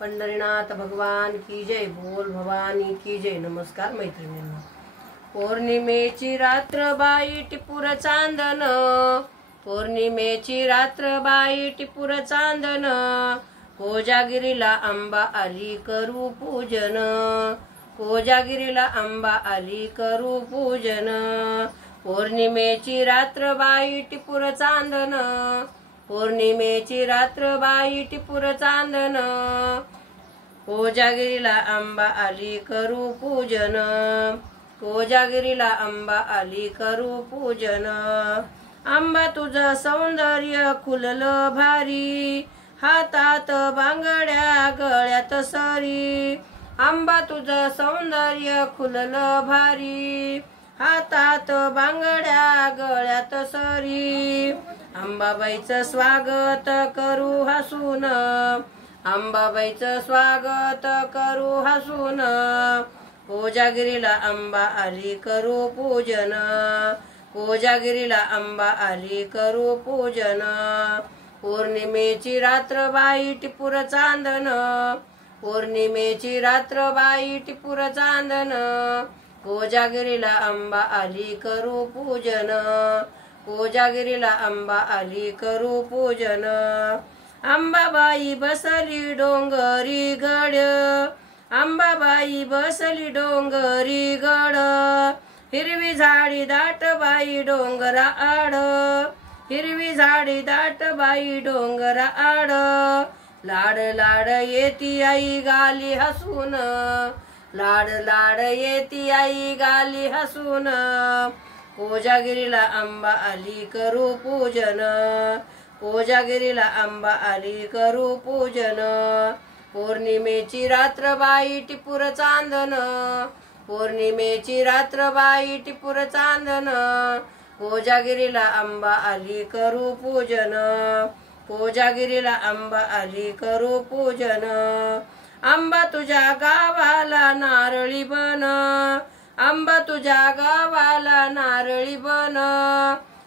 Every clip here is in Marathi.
पंढरीनाथ भगवान की जय। बोल भवानी की जय। नमस्कार मैत्रिणींनो, पौर्णिमेची रात्र बाई टिपूर चांदन, पौर्णिमेची रात्र बाई टिपूर चांदन, कोजागिरीला आंबा आली करू पूजन, कोजागिरीला आंबा आली करू पूजन, पौर्णिमेची रात्र बाई टिपूर चांदन, पौर्णिमेची रात्र बाई टिपूर चांदन, कोजागिरीला आंबा आली करू पूजन, कोजागिरीला आंबा आली करू पूजन, आंबा तुझं सौंदर्य खुललं भारी, हातात बांगड्या गळ्यात सरी, आंबा तुझं सौंदर्य खुललं भारी, हातात बांगड्या गळ्यात सरी, अंबाबाईचं स्वागत करू हसून, अंबाबाईचं स्वागत करू हसून, कोजागिरीला आंबा आली करू पूजन, कोजागिरीला आंबा आली करू पूजन, पौर्णिमेची रात्र बाई टिपूर चांदन, पौर्णिमेची रात्र बाई टिपूर चांदन, कोजागिरीला आंबा आली करू पूजन, कोजागिरीला आंबा आली करू पूजन, अंबाबाई बसली डोंगरी गड, अंबाबाई बसली डोंगरी गड, हिरवी झाडी दाट बाई डोंगरा आड, हिरवी झाडी दाट बाई डोंगरा आड, लाड लाड येती आई गाली हसून, लाड लाड येती आई गाली हसून, कोजागिरीला आंबा आली करू पूजन, कोजागिरीला आंबा आली करू पूजन, पौर्णिमेची रात्र बाई टिपूर चांदन, पौर्णिमेची रात्र बाई टिपूर चांदन, कोजागिरीला आंबा आली करू पूजन, कोजागिरीला आंबा आली करू पूजन, आंबा तुझ्या गावाला नारळी बन, आंबा तुझ्या गावाला नारळी बन,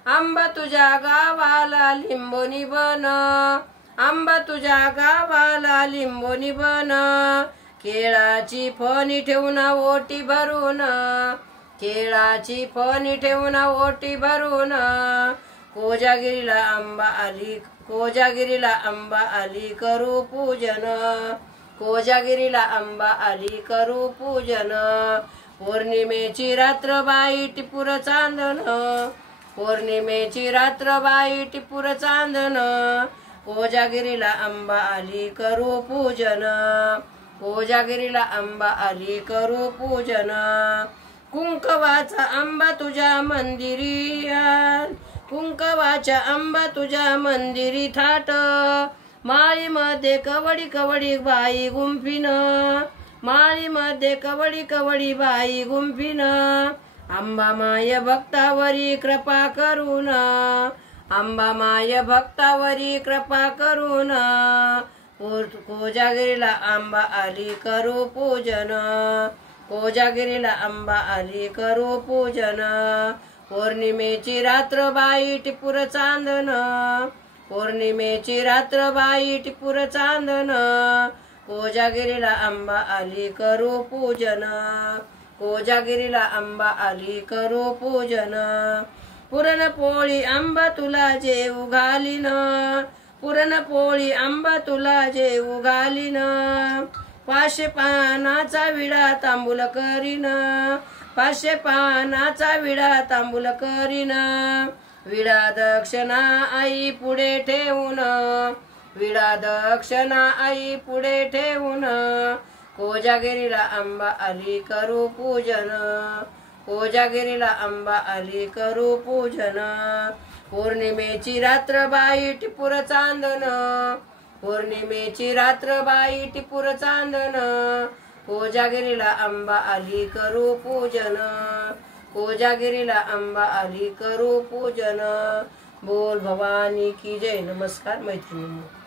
आंबा तुझ्या गावाला लिंबोनी बन, आंबा तुझ्या गावाला लिंबोनी बन, केळाची फणी ठेवून ओटी भरून, केळाची फणी ठेवून ओटी भरून, कोजागिरीला आंबा आली, कोजागिरीला आंबा आली करू पूजन, कोजागिरीला आंबा आली करू पूजन, पौर्णिमेची रात्र बाई टिपूर चांदन, पौर्णिमेची रात्र बाई टिपूर चांदन, कोजागिरीला आंबा आली करू पूजन, कोजागिरीला आंबा आली करू पूजन, कुंकवाचा आंबा तुझ्या मंदिरी आल, कुंकवाचा आंबा तुझ्या मंदिरी थाट, माळीमध्ये कवडी कवडी बाई गुंफीन, माळीमध्ये कवडी कवडी बाई गुंफीन, आंबा माय भक्तावरी कृपा करून, आंबा माय भक्तावरी कृपा करून, कोजागिरीला आंबा आली करू पूजन, कोजागिरीला आंबा आली करू पूजन, पौर्णिमेची रात्र बाई टिपूर चांदन, पौर्णिमेची रात्र बाई टिपूर चांदन, कोजागिरीला आंबा आली करू पूजन, कोजागिरीला आंबा आली करू पूजन, पुरणपोळी आंबा तुला जेऊ घालीन, पुरणपोळी आंबा तुला जेऊ घालीन, 500 पानाचा विडा तांबूल करीन, 500 पानाचा विडा तांबूल करीन, विडा दक्षिणा आई पुढे ठेवून, विडा दक्षिणा आई पुढे ठेवून, कोजागिरीला आंबा आली करू पूजन, कोजागिरीला आंबा आली करू पूजन, पौर्णिमेची रात्र बाई टिपूर चांदन, पौर्णिमेची रात्र बाई टिपूर चांदन, कोजागिरीला आंबा आली करू पूजन, कोजागिरीला आंबा आली करू पूजन, बोल भवानी की जय। नमस्कार मैत्रिणींनो.